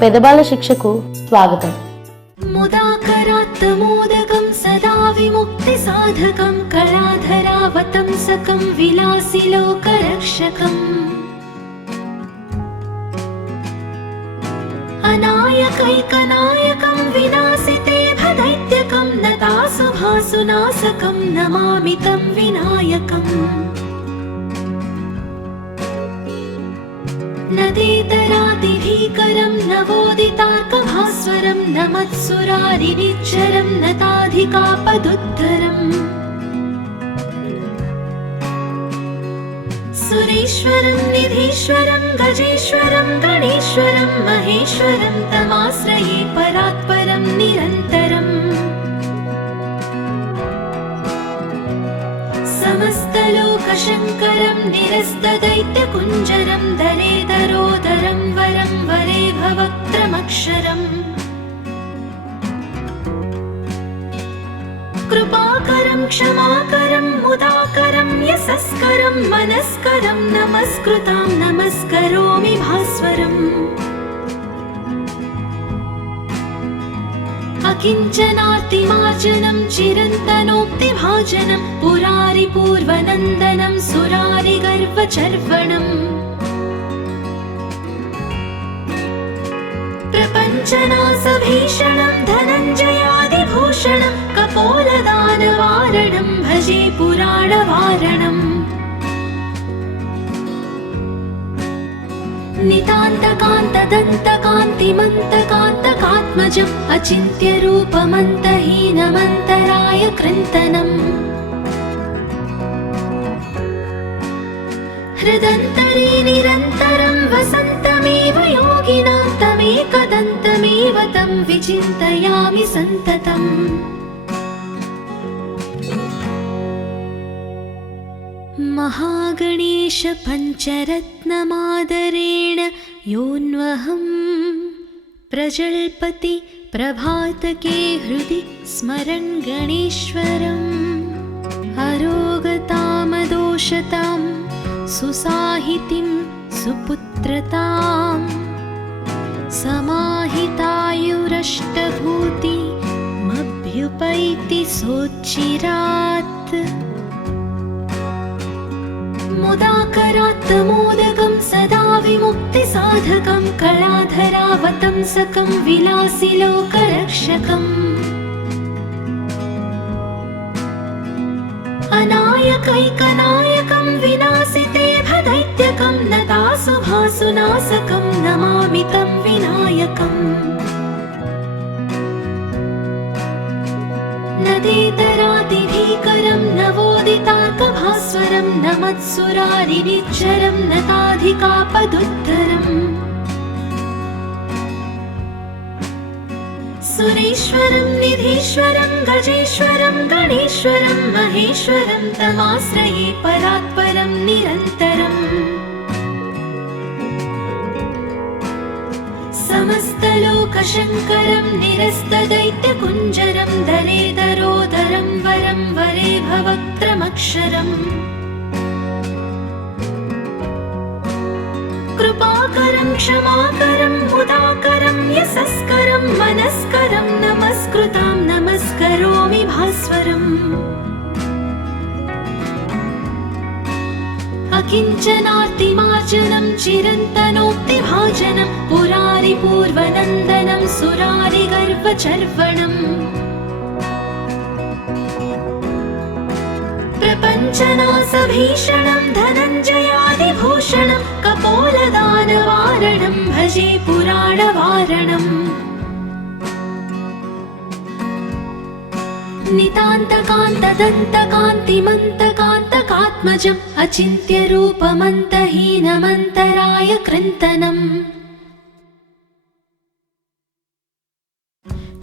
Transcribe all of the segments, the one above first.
పెదబాల శిక్షకు స్వాగతం. मुदाकरात्तमोदकं सदा विमुक्तिसाधकं कलाधरावतंसकं विलासिलोकरक्षकम् अनायकैकनायकं विनाशिते भदैत्यकं नतासुभासुनाशकं नमामि तं विनायकम् नदेतरादिभीकरं नवोदितार्कभास्वरं नमत्सुरारिनिच्चरं नताधिकापदुद्धरम् सुरेश्वरं निधीश्वरं गजेश्वरं गणेश्वरं महेश्वरं तमाश्रये परात्परं निरन्तरम् समस्तलोकशङ्करं निरस्तदैत्यकुञ्जरं दरेदरोदरं वरं वरे भवक्त्रमक्षरम् कृपाकरं क्षमाकरं मुदाकरं यशस्करं मनस्करं नमस्कृतां नमस्करोमि भास्वरम् अकिञ्चनार्तिमार्जनं चिरन्तनोक्तिभाजनं पुरारिपूर्वनन्दनं सुरारिगर्वचर्वणम् प्रपञ्चनासभीषणं धनञ्जयादिभूषणं कपोलदानवारणं भजे पुराणवारणम् नितान्तकान्तदन्तकान्तिमन्तकान्तकात्मजम् अचिन्त्यरूपमन्तहीनमन्तराय कृन्तनम् हृदन्तरे निरन्तरं वसन्तमेव योगिनां तमेकदन्तमेव तं विचिन्तयामि सन्ततम् महागणेश पञ्चरत्नमादरेण योऽन्वहं प्रजल्पति प्रभातके हृदि स्मरन् गणेश्वरम् अरोगतामदोषतां सुसाहितिं सुपुत्रतां समाहितायुरष्टभूतिमभ्युपैति सोच्चिरात् मुदाकरात्तमोदकं सदा विमुक्तिसाधकं कलाधरावतंसकं विलासिलोकरक्षकम् अनायकैकनायकं विनाशिते भदैत्यकं नतासुभासुनाशकं नमामि तं विनायकम् नदेतरादिभीकरं नवोदितार्कभास्वरं नमत्सुरारिनिच्चरं नताधिकापदुद्धरम् सुरेश्वरं निधीश्वरं गजेश्वरं गणेश्वरं महेश्वरं तमाश्रये परात्परं निरन्तरम् समस्तलोकशङ्करं निरस्तदैत्यकुञ्जरं दरेदरोदरं वरं वरे भवक्त्रमक्षरम् कृपाकरं क्षमाकरं मुदाकरं यशस्करं मनस्करं नमस्कृतां नमस्करोमि भास्वरम् अकिञ्चनार्तिमार्जनं चिरन्तनोक्तिभाजनं पुरारिपूर्वनन्दनं सुरारिगर्वचर्वणम् प्रपञ्चनासभीषणं धनञ्जयादिभूषणं कपोलदानवारणं भजे पुराणवारणम् नितान्तकान्तदन्तकान्तिमन्तकान्तकात्मजम् अचिन्त्यरूपमन्तहीनमन्तराय कृन्तनम्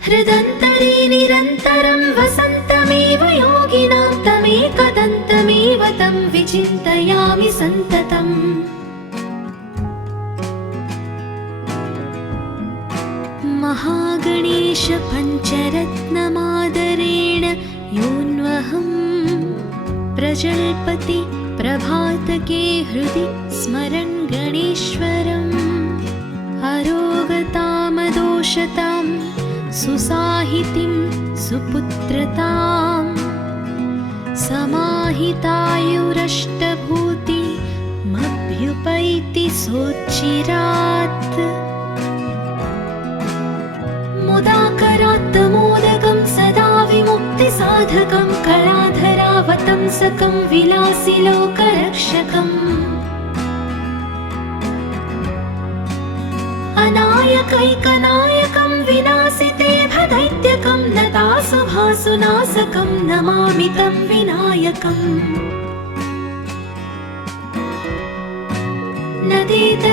हृदन्तरे निरन्तरं वसन्तमेव योगिनां तमेकदन्तमेव तं विचिन्तयामि सन्ततम् महागणेश पञ्चरत्नमादरेण योऽन्वहं प्रजल्पति प्रभातके हृदि स्मरन् गणेश्वरम् अरोगतां दोषतां सुसाहितिं सुपुत्रताम् समाहितायुरष्टभूतिमभ्युपैति सोच्चिरात् मुदाकरात्तमोदकं सदा विमुक्तिसाधकं कलाधरावतंसकं विलासिलोकरक्षकम् अनायकैकनायकं विनाशिते भदैत्यकं नतासुभासुनाशकं नमामि तं विनायकम्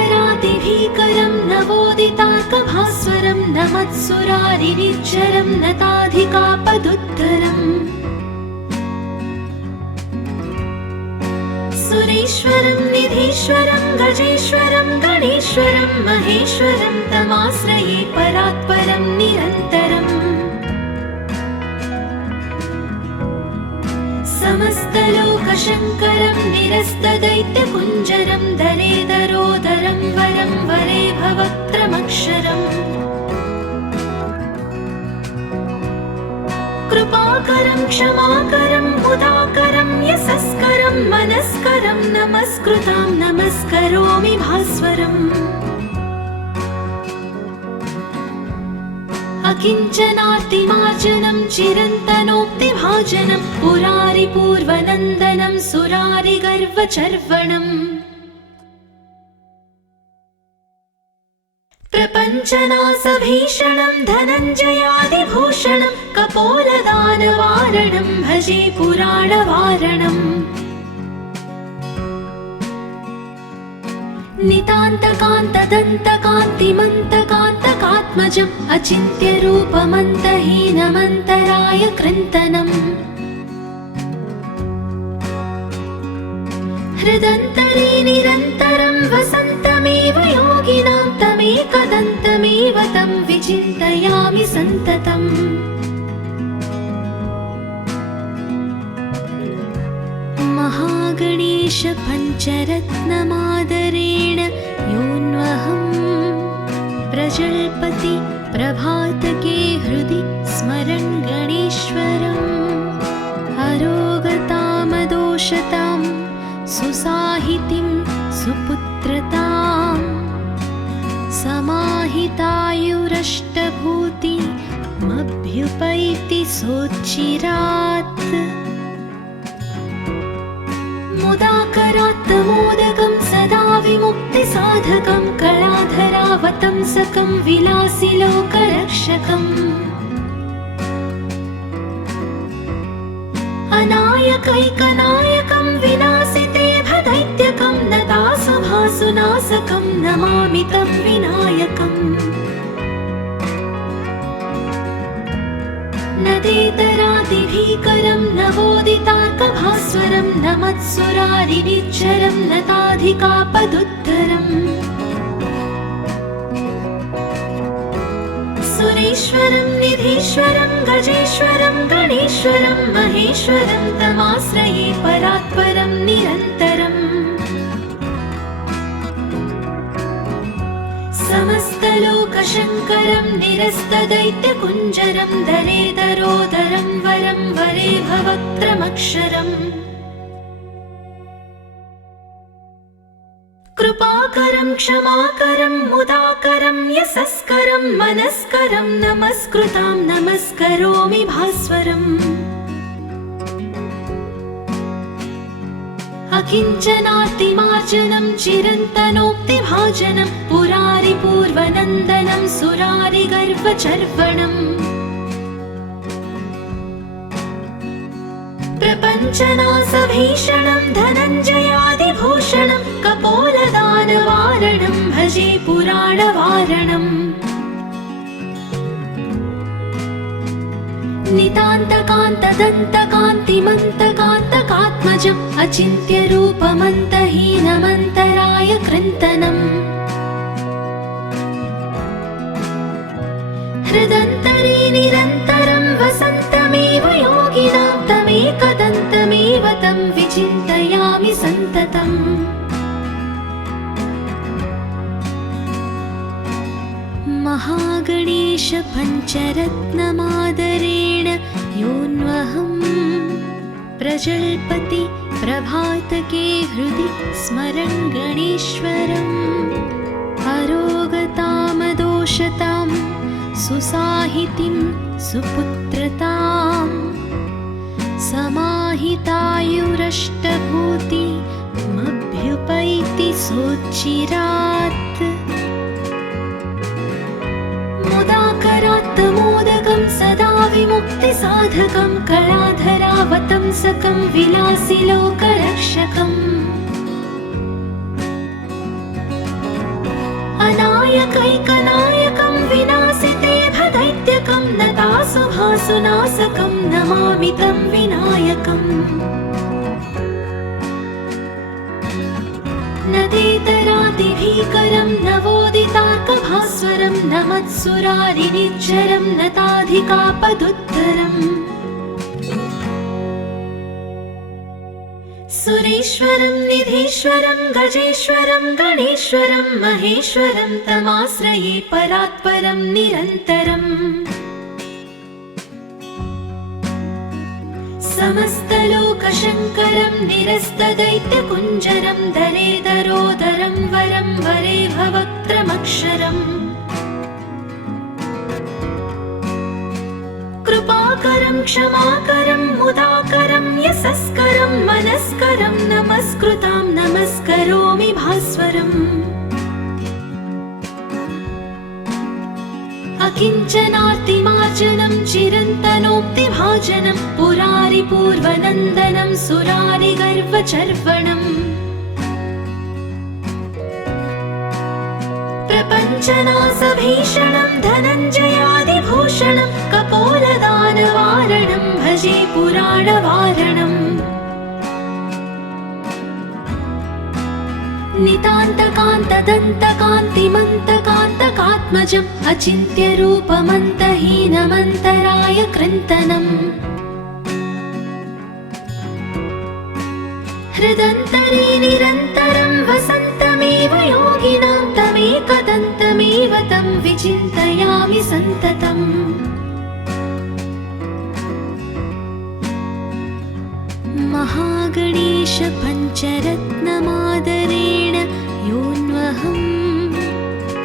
नदेतरादिभीकरं नवोदितार्कभास्वरं नमत्सुरारिनिच्चरं नताधिकापदुत्तरम् सुरेश्वरं निधीश्वरं गजेश्वरं गणेश्वरं महेश्वरं तमाश्रये परात्परं निरन्तरम् समस्तलोकशङ्करं निरस्तदैत्यकुञ्जरं दरेदरोदरं वरं वरे भवक्त्रमक्षरम् कृपाकरं क्षमाकरं मुदाकरं यशस्करं मनस्करं नमस्कृतां नमस्करोमि भास्वरम् अकिञ्चनार्तिमार्जनं चिरन्तनोक्तिभाजनं पुरारिपूर्वनन्दनं सुरारिगर्वचर्वणम् प्रपञ्चनाशभीषणं धनञ्जयादिभूषणं कपोलदानवारणं भजे पुराणवारणम् नितान्तकान्तदन्तकान्तिमन्तकान्तकात्मजम् अचिन्त्यरूपमन्तहीनमन्तराय कृन्तनम् हृदन्तरे निरन्तरं वसन्तमेव योगिनां तमेकदन्तमेव तं विचिन्तयामि सन्ततम् महागणेश पञ्चरत्नमादरेण योऽन्वहं प्रजल्पति प्रभातके हृदि स्मरन् गणेश्वरम् अरोगतामदोषतां सुसाहितिं सुपुत्रताम् समाहितायुरष्टभूतिमभ्युपैति सोच्चिरात् मुदाकरात्तमोदकं सदा विमुक्तिसाधकं कलाधरावतंसकं विलासिलोकरक्षकम् अनायकैकनायकं विनाशिते भदैत्यकं नतासुभासुनाशकं नमामि तं विनायकम् नदेतरादिभीकरं नवोदितार्कभास्वरं नमत्सुरारिनिच्चरं नताधिकापदुत्तरम् सुरेश्वरं निधीश्वरं गजेश्वरं गणेश्वरं महेश्वरं तमाश्रये परात्परं निरन्तरम् समस्तलोकशङ्करं निरस्तदैत्यकुञ्जरं दरेदरोदरं वरं वरे भवक्त्रमक्षरम् कृपाकरं क्षमाकरं मुदाकरं यशस्करं मनस्करं नमस्कृतां नमस्करोमि भास्वरम् अकिञ्चनार्तिमार्जनं चिरन्तनोक्तिभाजनं पुरारिपूर्वनन्दनं सुरारिगर्वचर्वणम् प्रपञ्चनाशभीषणं धनञ्जयादिभूषणं कपोलदानवारणं भजे पुराणवारणम् नितान्तकान्तदन्तकान्तिमन्तकान्तकात्मजम् अचिन्त्यरूपमन्तहीनमन्तराय कृन्तनम् हृदन्तरे निरन्तरं वसन्तमेव योगिनां तमेकदन्तमेव तं विचिन्तयामि सन्ततम् महागणेश पञ्चरत्नमादरेण योऽन्वहं प्रजल्पति प्रभातके हृदि स्मरन् गणेश्वरम् अरोगतामदोषतां सुसाहितिं सुपुत्रतां समाहितायुरष्टभूतिमभ्युपैति सोच्चिरात् मुदाकरात्तमोदकं सदा विमुक्तिसाधकं कलाधरावतंसकं विलासिलोकरक्षकम् अनायकैकनायकं विनाशिते भदैत्यकं नतासुभासुनाशकं नमामि तं विनायकम् नदेतरादिभीकरं नवोदितार्कभास्वरं नमत्सुरारिनिज्जरं नताधिकापदुत्तरम् सुरेश्वरं निधीश्वरं गजेश्वरं गणेश्वरं महेश्वरं तमाश्रये परात्परं निरन्तरम् समस्तलोकशङ्करं निरस्तदैत्यकुञ्जरं दरेदरोदरं वरं वरे भवक्त्रमक्षरम् कृपाकरं क्षमाकरं मुदाकरं यशस्करं मनस्करं नमस्कृतां नमस्करोमि भास्वरम् अकिञ्चनार्तिमार्जनं चिरन्तनोक्तिभाजनं पुरारिपूर्वनन्दनं सुरारिगर्वचर्वणम् प्रपञ्चनाशभीषणं धनञ्जयादिभूषणं कपोलदानवारणं भजे पुराणवारणम् नितान्तकान्तदन्तकान्तिमन्तकान्तकात्मजम् अचिन्त्यरूपमन्तहीनमन्तराय कृन्तनम् हृदन्तरे निरन्तरं वसन्तमेव योगिनां तमेकदन्तमेव तं विचिन्तयामि सन्ततम् महागणेश पञ्चरत्नमादरेण योऽन्वहं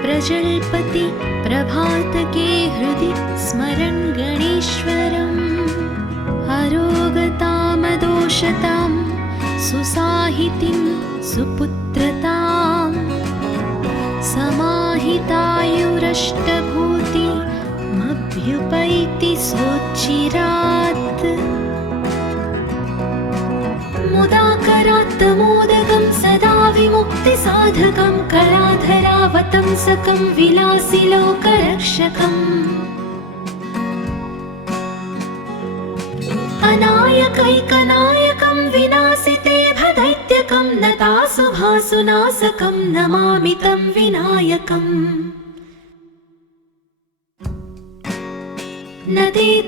प्रजल्पति प्रभातके हृदि स्मरन् गणेश्वरम् अरोगतामदोषतां सुसाहितिं सुपुत्रतां समाहितायुरष्टभूतिमभ्युपैति सोच्चिरात् मुदाकरात्तमोदकं सदा विमुक्तिसाधकं कलाधरावतंसकं विलासिलोकरक्षकम् अनायकैकनायकं विनाशिते भदैत्यकं नतासुभासुनाशकं नमामि तं विनायकम्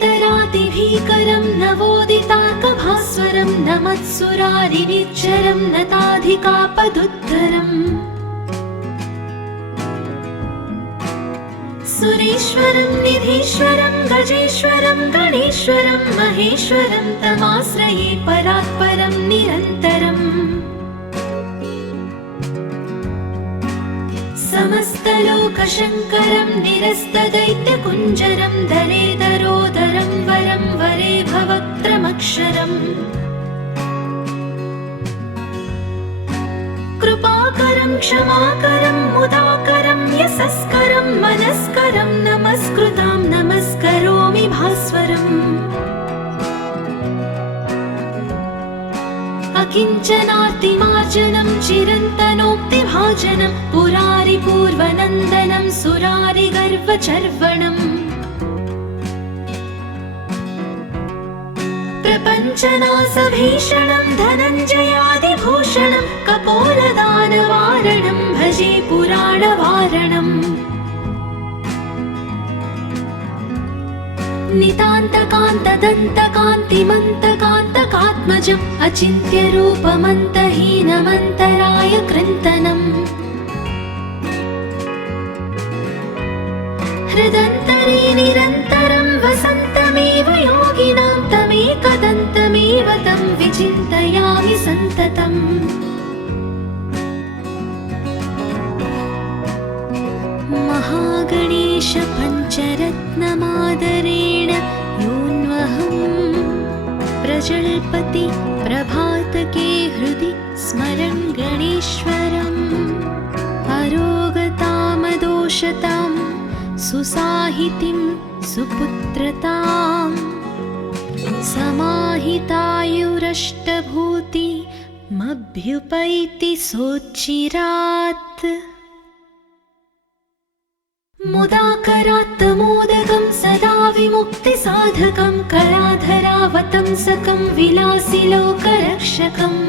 नदेतरादिभीकरं नवोदितार्कभास्वरं नमत्सुरारिनिज्जरं नताधिकापदुत्तरम् सुरेश्वरं निधीश्वरं गजेश्वरं गणेश्वरं महेश्वरं तमाश्रये परात्परं निरन्तरम् समस्तलोकशङ्करं निरस्तदैत्यकुञ्जरं दरेदरोदरं वरं वरे भवक्त्रमक्षरम् कृपाकरं क्षमाकरं मुदाकरं यशस्करं मनस्करं नमस्कृतां नमस्करोमि भास्वरम् अकिञ्चनार्तिमार्जनं चिरन्तनोक्तिभाजनं पुरारिपूर्वनन्दनं सुरारिगर्वचर्वणम् प्रपञ्चनाशभीषणं धनञ्जयादिभूषणं कपोलदानवारणं भजे पुराणवारणम् नितान्तकान्तदन्तकान्तिमन्तकान्तकात्मजम् अचिन्त्यरूपमन्तहीनमन्तराय कृन्तनम् हृदन्तरे निरन्तरं वसन्तमेव योगिनां तमेकदन्तमेव तं विचिन्तयामि सन्ततम्। महागणेश पञ्चरत्नमादरेण योऽन्वहं प्रजल्पति प्रभातके हृदि स्मरन् गणेश्वरम्। अरोगतामदोषतां सुसाहितिं सुपुत्रतां समाहितायुरष्टभूतिमभ्युपैति सोच्चिरात्। मुदाकरात्तमोदकं सदा विमुक्तिसाधकं कलाधरावतंसकं विलासिलोकरक्षकम्।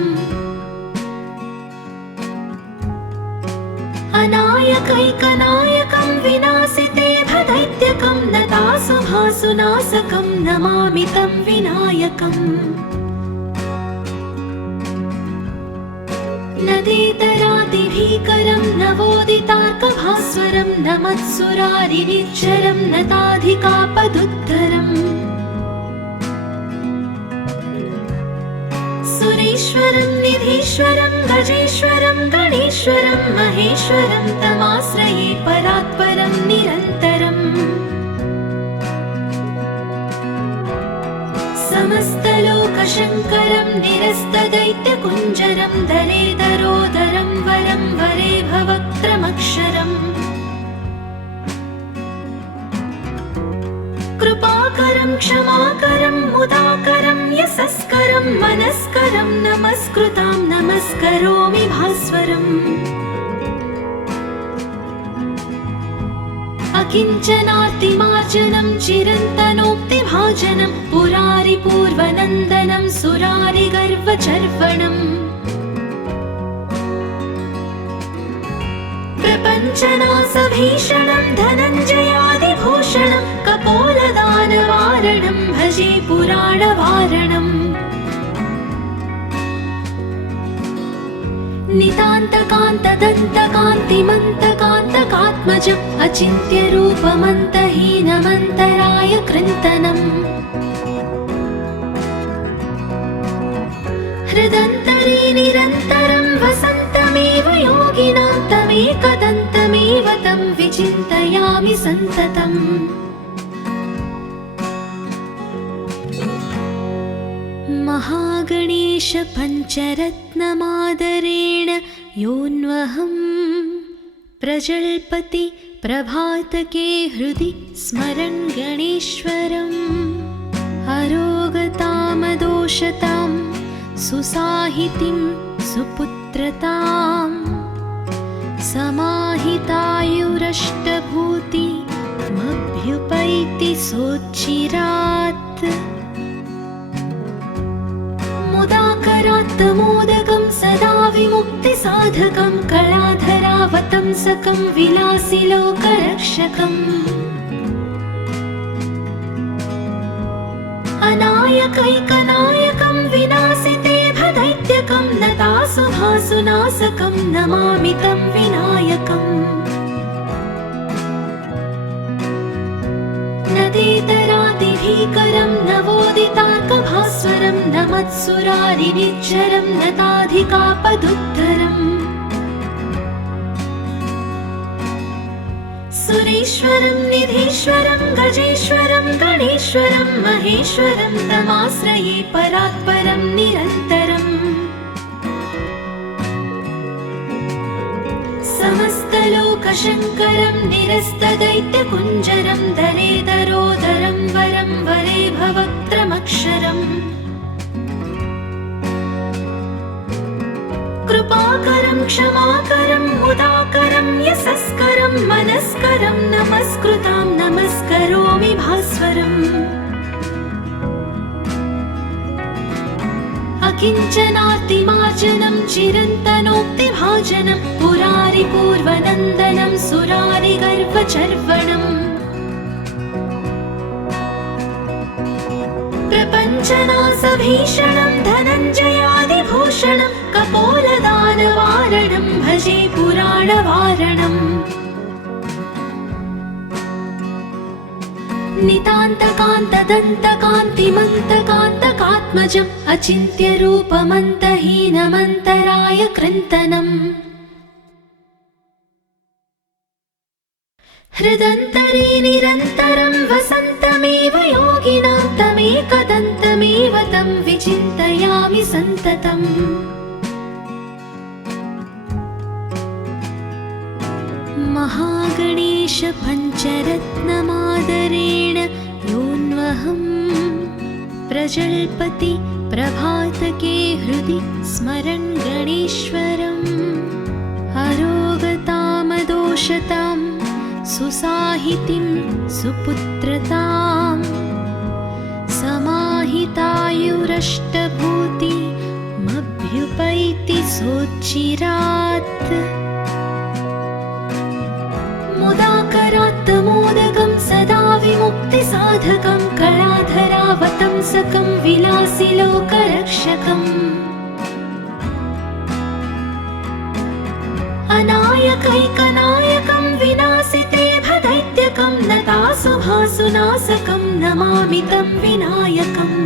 अनायकैकनायकं विनाशिते भदैत्यकं नतासुभासुनाशकं नमामि तं विनायकम्। नदेतरादिभीकरं नवोदितार्कभास्वरं नमत्सुरारिनिच्चरं नताधिकापदुद्धरम्। सुरेश्वरं निधीश्वरं गजेश्वरं गणेश्वरं महेश्वरं तमाश्रये परात्परं निरन्तरम्। समस्तलोकशङ्करं निरस्तदैत्यकुञ्जरं दलेदरोदरं वरं वरे भवक्त्रमक्षरम्। कृपाकरं क्षमाकरं मुदाकरं यशस्करं मनस्करं नमस्कृतां नमस्करोमि भास्वरम्। अकिञ्चनार्तिमार्जनं चिरन्तनोक्तिभाजनं पुरारिपूर्वनन्दनं सुरारिगर्वचर्वणम्। प्रपञ्चनाशभीषणं धनञ्जयादिभूषणं कपोलदानवारणं भजे पुराणवारणम्। नितान्तकान्तदन्तकान्तिमन्तकान्तकात्मजम् अचिन्त्यरूपमन्तहीनमन्तराय कृन्तनम्। हृदन्तरे निरन्तरं वसन्तमेव योगिनां तमेकदन्तमेव तं विचिन्तयामि सन्ततम्। महागणेश पञ्चरत्नमादरेण योऽन्वहं प्रजल्पति प्रभातके हृदि स्मरन् गणेश्वरम्। अरोगतामदोषतां सुसाहितिं सुपुत्रतां समाहितायुरष्टभूतिमभ्युपैति सोच्चिरात्। मुदाकरात्तमोदकं सदा विमुक्तिसाधकं कलाधरावतंसकं विलासिलोकरक्षकम्। अनायकैकनायकं विनाशिते भदैत्यकं नतासुभासुनाशकं नमामि तं विनायकम्। नदेतरादिभीकरं नवोदितार्कभास्वरं नमत्सुरारिनिच्चरं नताधिकापदुद्धरम्। सुरेश्वरं निधीश्वरं गजेश्वरं गणेश्वरं महेश्वरं तमाश्रये परात्परं निरन्तरम्। समस्तलोकशङ्करं निरस्तदैत्यकुञ्जरं दलेदरोदरं वरं वरे भवक्त्रमक्षरम्। कृपाकरं क्षमाकरं मुदाकरं यशस्करं मनस्करं नमस्कृतां नमस्करोमि भास्वरम्। अकिञ्चनार्तिमार्जनं चिरन्तनोक्तिभाजनं पुरारिपूर्वनन्दनं सुरारिगर्वचर्वणम्। प्रपञ्चनाशभीषणं धनञ्जयादिभूषणं कपोलदानवारणं भजे पुराणवारणम्। नितान्तकान्तदन्तकान्तिमन्तकान्तकात्मजम् अचिन्त्यरूपमन्तहीनमन्तराय कृन्तनम् हृदन्तरे निरन्तरं वसन्तमेव योगिनां तमेकदन्तमेव तं विचिन्तयामि सन्ततम् महागणेश पञ्चरत्नमादरेण योऽन्वहं प्रजल्पति प्रभातके हृदि स्मरन् गणेश्वरम् अरोगतामदोषतां सुसाहितिं सुपुत्रतां समाहितायुरष्टभूतिमभ्युपैति सोच्चिरात् मुदाकरात्तमोदकं सदा विमुक्तिसाधकं कलाधरावतंसकं विलासिलोकरक्षकम् अनायकैकनायकं विनाशिते भदैत्यकं नतासुभासुनाशकं नमामि तं विनायकम्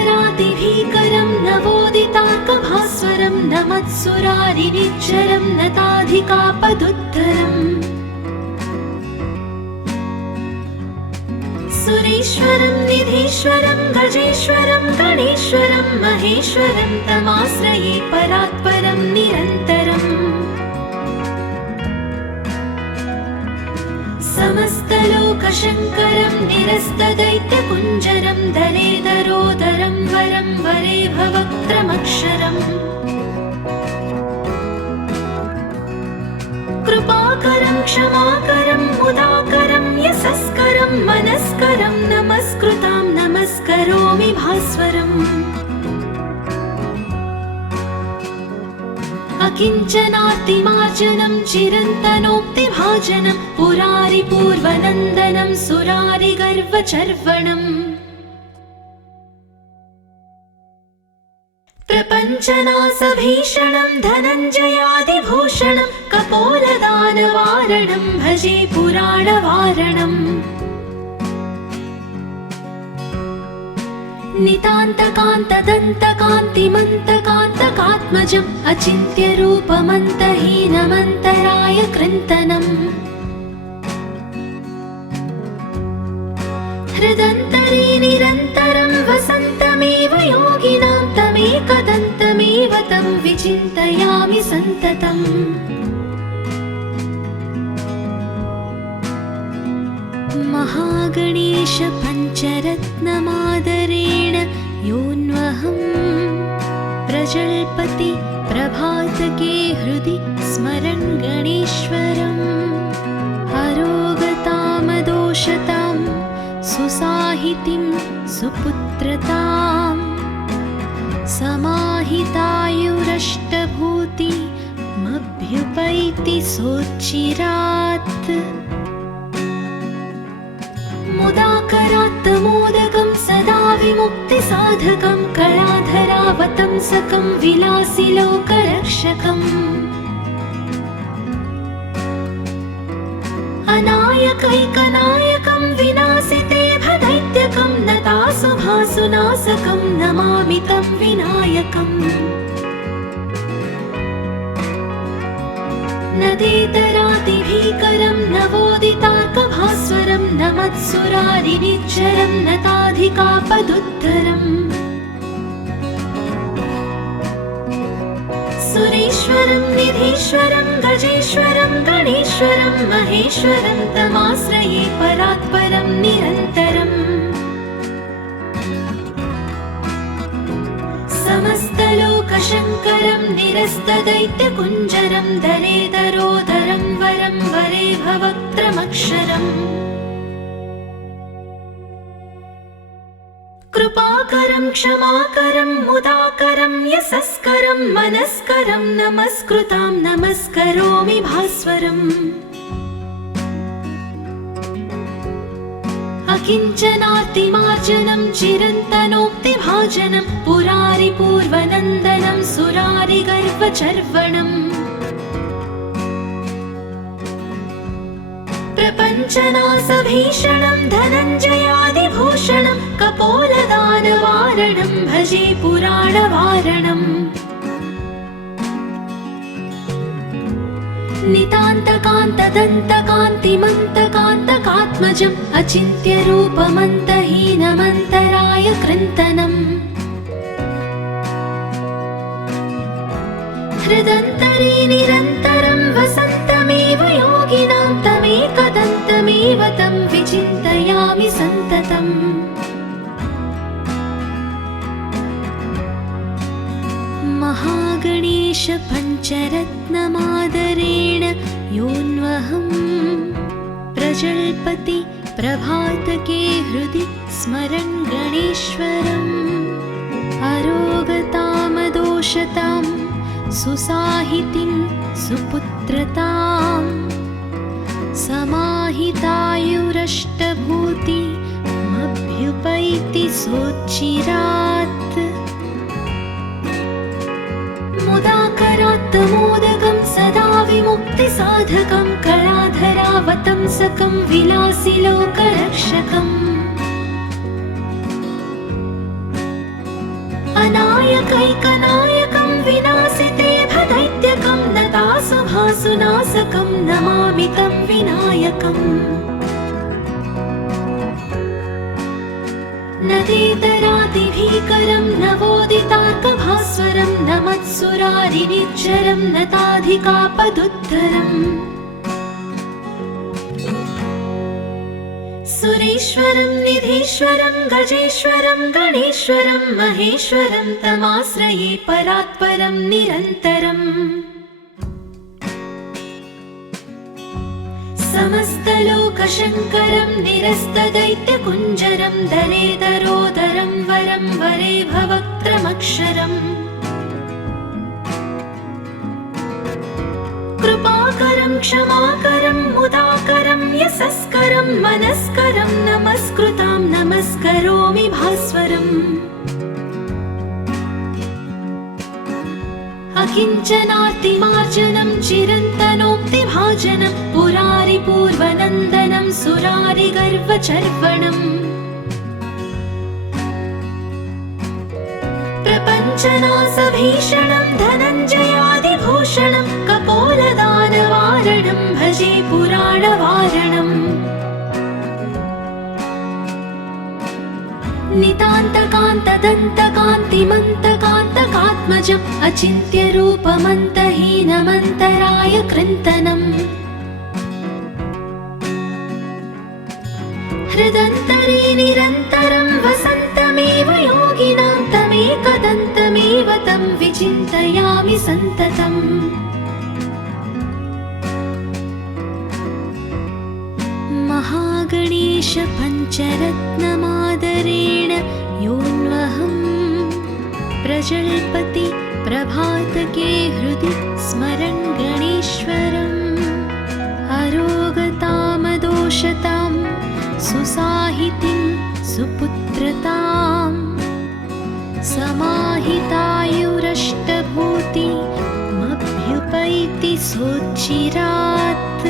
नदेतरातिभीकरं नवोदितार्कभास्वरं नमत्सुरारिनिच्चरं नताधिकापदुत्तरम् सुरेश्वरं निधीश्वरं गजेश्वरं गणेश्वरं महेश्वरं तमाश्रये परात्परं निरन्तरम् समस्तलोकशङ्करं निरस्तदैत्यकुञ्जरं दरेदरोदरं वरं वरे भवक्त्रमक्षरम् कृपाकरं क्षमाकरं मुदाकरं यशस्करं मनस्करं नमस्कृतां नमस्करोमि भास्वरम् अकिञ्चनार्तिमार्जनं चिरन्तनोक्तिभाजनं पुरारिपूर्वनन्दनं सुरारिगर्वचर्वणम् प्रपञ्चनाशभीषणं धनञ्जयादिभूषणं कपोलदानवारणं भजे पुराणवारणम् नितान्तकान्तदन्तकान्तिमन्तकान्तकात्मजम् अचिन्त्यरूपमन्तहीनमन्तराय कृन्तनम् हृदन्तरे निरन्तरं वसन्तमेव योगिनां तमेकदन्तमेव तं विचिन्तयामि सन्ततम् महागणेश पञ्चरत्नमादरेण योऽन्वहं प्रजल्पति प्रभातके हृदि स्मरन् गणेश्वरम् अरोगतामदोषतां सुसाहितिं सुपुत्रतां समाहितायुरष्टभूतिमभ्युपैति सोच्चिरात् मुदाकरात्तमोदकं सदा विमुक्तिसाधकं कलाधरावतंसकं विलासिलोकरक्षकम् अनायकैकनायकं विनाशिते भदैत्यकं नतासुभासुनाशकं नमामि तं विनायकम् नदेतरातिभीकरं नवोदितार्कभास्वरं नमत्सुरारिनिच्चरं नताधिकापदुत्तरम् सुरेश्वरं निधीश्वरं गजेश्वरं गणेश्वरं महेश्वरं तमाश्रये परात्परं निरन्तरम् समस्तलोकशङ्करं निरस्तदैत्यकुञ्जरं दरेदरोदरं वरं वरे भवक्त्रमक्षरम् कृपाकरं क्षमाकरं मुदाकरं यशस्करं मनस्करं नमस्कृतां नमस्करोमि भास्वरम् अकिञ्चनार्तिमार्जनं चिरन्तनोक्तिभाजनं पुरारिपूर्वनन्दनं सुरारिगर्वचर्वणम् प्रपञ्चनासभीषणं धनञ्जयादिभूषणं कपोलदानवारणं भजे पुराणवारणम् नितान्तकान्तदन्तकान्तिमन्तकान्तकात्मजम् अचिन्त्यरूपमन्तहीनमन्तराय कृन्तनम् हृदन्तरे निरन्तरं वसन्तमेव योगिनां तमेकदन्तमेव तं विचिन्तयामि सन्ततम् महागणेश पञ्चरत्नमादरेण योऽन्वहं प्रजल्पति प्रभातके हृदि स्मरन् गणेश्वरम् अरोगतामदोषतां सुसाहितिं सुपुत्रतां समाहितायुरष्टभूतिमभ्युपैति सोच्चिरात् मुदाकरात्तमोदकं सदा विमुक्तिसाधकं कलाधरावतंसकं विलासिलोकरक्षकम् अनायकैकनायकं विनाशिते भदैत्यकं नतासुभासुनाशकं नमामि तं विनायकम् नदेतरादिभीकरं नवोदितार्कभास्वरं नमत्सुरारिनिच्चरं नताधिकापदुद्धरम् सुरेश्वरं निधीश्वरं गजेश्वरं गणेश्वरं महेश्वरं तमाश्रये परात्परं निरन्तरम् समस्तलोकशङ्करं निरस्तदैत्यकुञ्जरं दरेदरोदरं वरं वरे भवक्त्रमक्षरम् कृपाकरं क्षमाकरं मुदाकरं यशस्करं मनस्करं नमस्कृतां नमस्करोमि भास्वरम् अकिञ्चनार्तिमार्जनं चिरन्तनोक्तिभाजनं पुरारिपूर्वनन्दनं सुरारिगर्वचर्वणम् प्रपञ्चनासभीषणं धनञ्जयादिभूषणं कपोलदानवारणं भजे पुराणवारणम् नितान्तकान्तदन्तकान्तिमन्तकान्तकात्मजम् अचिन्त्यरूपमन्तहीनमन्तराय कृन्तनम् हृदन्तरे निरन्तरं वसन्तमेव योगिनां तमेकदन्तमेव तं विचिन्तयामि सन्ततम् महागणेश पञ्चरत्नमादरेण योऽन्वहं प्रजल्पति प्रभातके हृदि स्मरन् गणेश्वरम् अरोगतामदोषतां सुसाहितिं सुपुत्रतां समाहितायुरष्टभूतिमभ्युपैति सोच्चिरात्